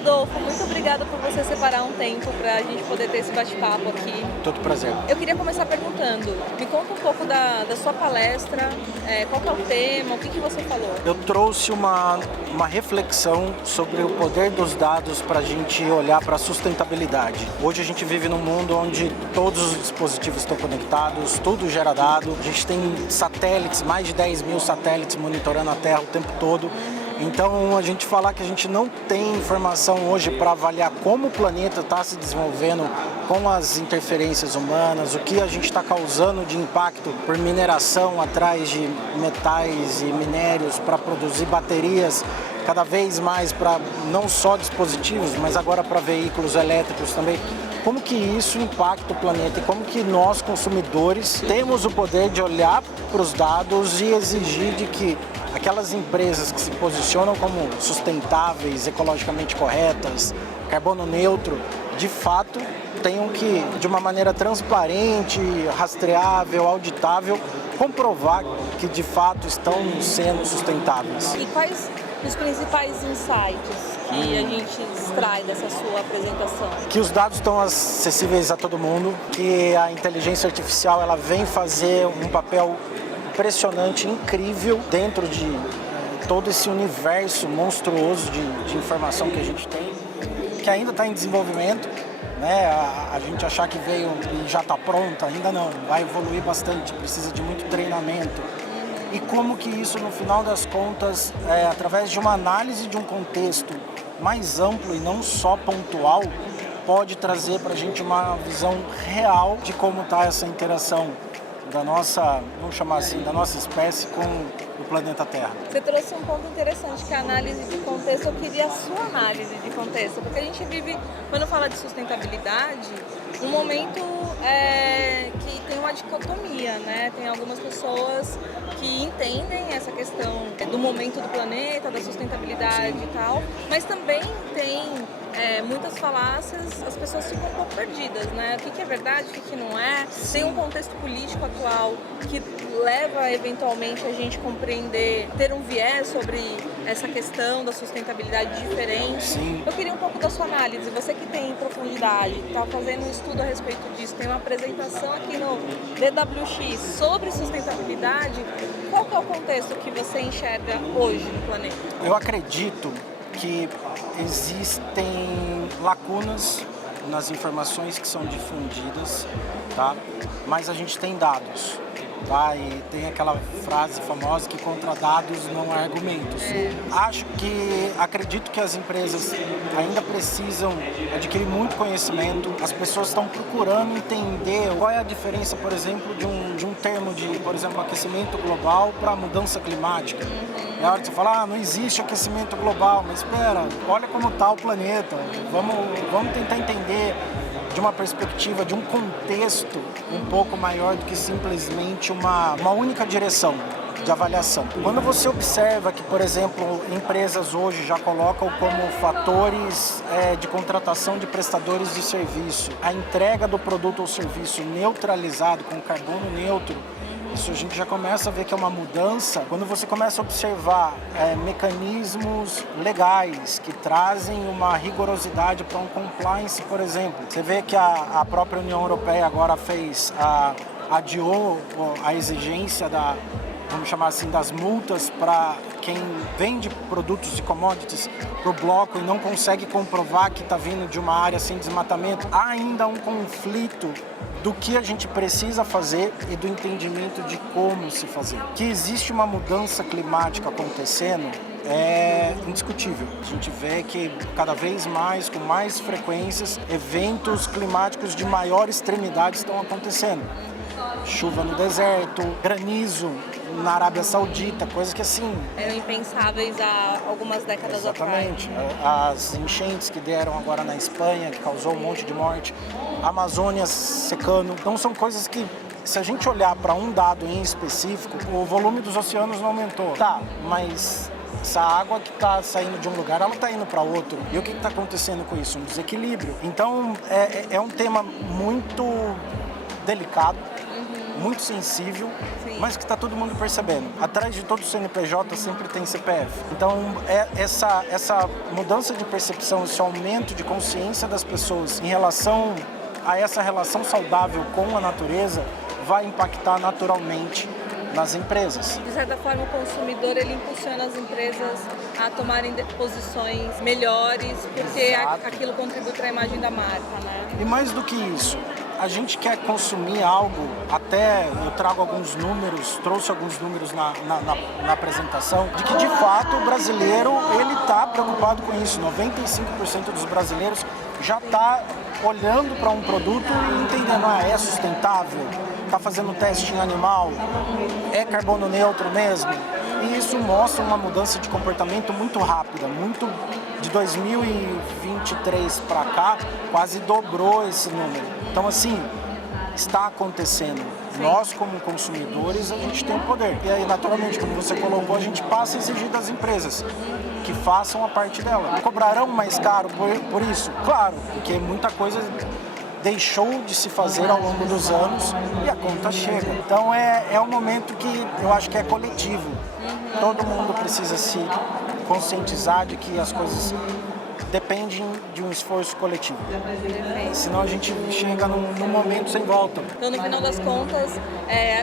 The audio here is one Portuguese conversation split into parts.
Rodolfo, muito obrigada por você separar um tempo para a gente poder ter esse bate-papo aqui. Todo prazer. Eu queria começar perguntando, me conta um pouco da sua palestra, qual que é o tema, o que você falou? Eu trouxe uma reflexão sobre o poder dos dados para a gente olhar para a sustentabilidade. Hoje a gente vive num mundo onde todos os dispositivos estão conectados, tudo gera dado, a gente tem satélites, mais de 10 mil satélites monitorando a Terra o tempo todo. Então, a gente falar que a gente não tem informação hoje para avaliar como o planeta está se desenvolvendo com as interferências humanas, o que a gente está causando de impacto por mineração atrás de metais e minérios para produzir baterias cada vez mais para não só dispositivos, mas agora para veículos elétricos também. Como que isso impacta o planeta e como que nós, consumidores, temos o poder de olhar para os dados e exigir de que aquelas empresas que se posicionam como sustentáveis, ecologicamente corretas, carbono neutro, de fato tenham que, de uma maneira transparente, rastreável, auditável, comprovar que de fato estão sendo sustentáveis. E quais os principais insights que a gente extrai dessa sua apresentação? Que os dados estão acessíveis a todo mundo, que a inteligência artificial ela vem fazer um papel impressionante, incrível dentro de todo esse universo monstruoso de informação que a gente tem, que ainda está em desenvolvimento, né? A gente achar que veio e já está pronta, ainda não, vai evoluir bastante, precisa de muito treinamento. E como que isso, no final das contas, através de uma análise de um contexto mais amplo e não só pontual, pode trazer para a gente uma visão real de como está essa interação da nossa, vamos chamar assim, da nossa espécie com o planeta Terra. Você trouxe um ponto interessante, que é a análise de contexto. Eu queria a sua análise de contexto, porque a gente vive, quando fala de sustentabilidade, um momento que tem uma dicotomia, né? Tem algumas pessoas que entendem essa questão do momento do planeta, da sustentabilidade e tal, mas também tem muitas falácias, as pessoas ficam um pouco perdidas, né? O que é verdade, o que não é. Tem um contexto político atual que leva eventualmente a gente compreender, ter um viés sobre essa questão da sustentabilidade diferente. Sim. Eu queria um pouco da sua análise, você que tem profundidade, que está fazendo um estudo a respeito disso, tem uma apresentação aqui no DWX sobre sustentabilidade. Qual que é o contexto que você enxerga hoje no planeta? Eu acredito que existem lacunas nas informações que são difundidas, tá? Mas a gente tem dados, tá? E tem aquela frase famosa que contra dados não há argumentos. Acredito que as empresas ainda precisam adquirir muito conhecimento. As pessoas estão procurando entender qual é a diferença, por exemplo, de um termo de, por exemplo, aquecimento global para mudança climática. É hora de você falar, não existe aquecimento global, mas espera, olha como está o planeta, vamos tentar entender de uma perspectiva, de um contexto um pouco maior do que simplesmente uma única direção de avaliação. Quando você observa que, por exemplo, empresas hoje já colocam como fatores de contratação de prestadores de serviço a entrega do produto ou serviço neutralizado com carbono neutro, isso a gente já começa a ver que é uma mudança quando você começa a observar mecanismos legais que trazem uma rigorosidade para um compliance, por exemplo. Você vê que a própria União Europeia agora adiou a exigência vamos chamar assim, das multas para quem vende produtos e commodities para o bloco e não consegue comprovar que está vindo de uma área sem desmatamento. Há ainda um conflito do que a gente precisa fazer e do entendimento de como se fazer. Que existe uma mudança climática acontecendo é indiscutível. A gente vê que cada vez mais, com mais frequências, eventos climáticos de maior extremidade estão acontecendo. Chuva no deserto, granizo na Arábia Saudita, coisas que assim... eram impensáveis há algumas décadas atrás. Exatamente. As enchentes que deram agora na Espanha, que causou um monte de morte, a Amazônia secando. Então são coisas que, se a gente olhar para um dado em específico, o volume dos oceanos não aumentou. Tá, mas essa água que está saindo de um lugar, ela está indo para outro. E o que está acontecendo com isso? Um desequilíbrio. Então é um tema muito delicado, muito sensível, Sim. mas que está todo mundo percebendo. Atrás de todo CNPJ sempre tem CPF. Então, essa mudança de percepção, esse aumento de consciência das pessoas em relação a essa relação saudável com a natureza vai impactar naturalmente nas empresas. De certa forma, o consumidor ele impulsiona as empresas a tomarem posições melhores, porque Exato. aquilo contribui para a imagem da marca, né? E mais do que isso, a gente quer consumir algo, até eu trago alguns números, trouxe alguns números na apresentação, de que de fato o brasileiro ele está preocupado com isso. 95% dos brasileiros já está olhando para um produto e entendendo, é sustentável, está fazendo teste em animal, é carbono neutro mesmo. E isso mostra uma mudança de comportamento muito rápida, de 2023 para cá, quase dobrou esse número. Então, assim, está acontecendo. Sim. Nós, como consumidores, a gente tem o poder. E aí, naturalmente, como você colocou, a gente passa a exigir das empresas que façam a parte dela. Cobrarão mais caro por isso? Claro, porque muita coisa deixou de se fazer ao longo dos anos e a conta chega. Então é um momento que eu acho que é coletivo. Todo mundo precisa se conscientizar de que as coisas dependem de um esforço coletivo. Senão a gente chega num momento sem volta. Então, no final das contas,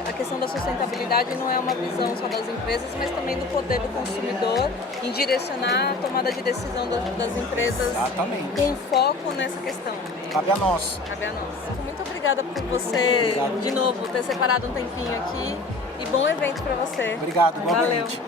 a questão da sustentabilidade não é uma visão só das empresas, mas também do poder do consumidor em direcionar a tomada de decisão das empresas. Exatamente. Com foco nessa questão. Cabe a nós. Cabe a nós. Muito obrigada por você, Obrigado. de novo, ter separado um tempinho aqui e bom evento para você. Obrigado, Valeu. igualmente.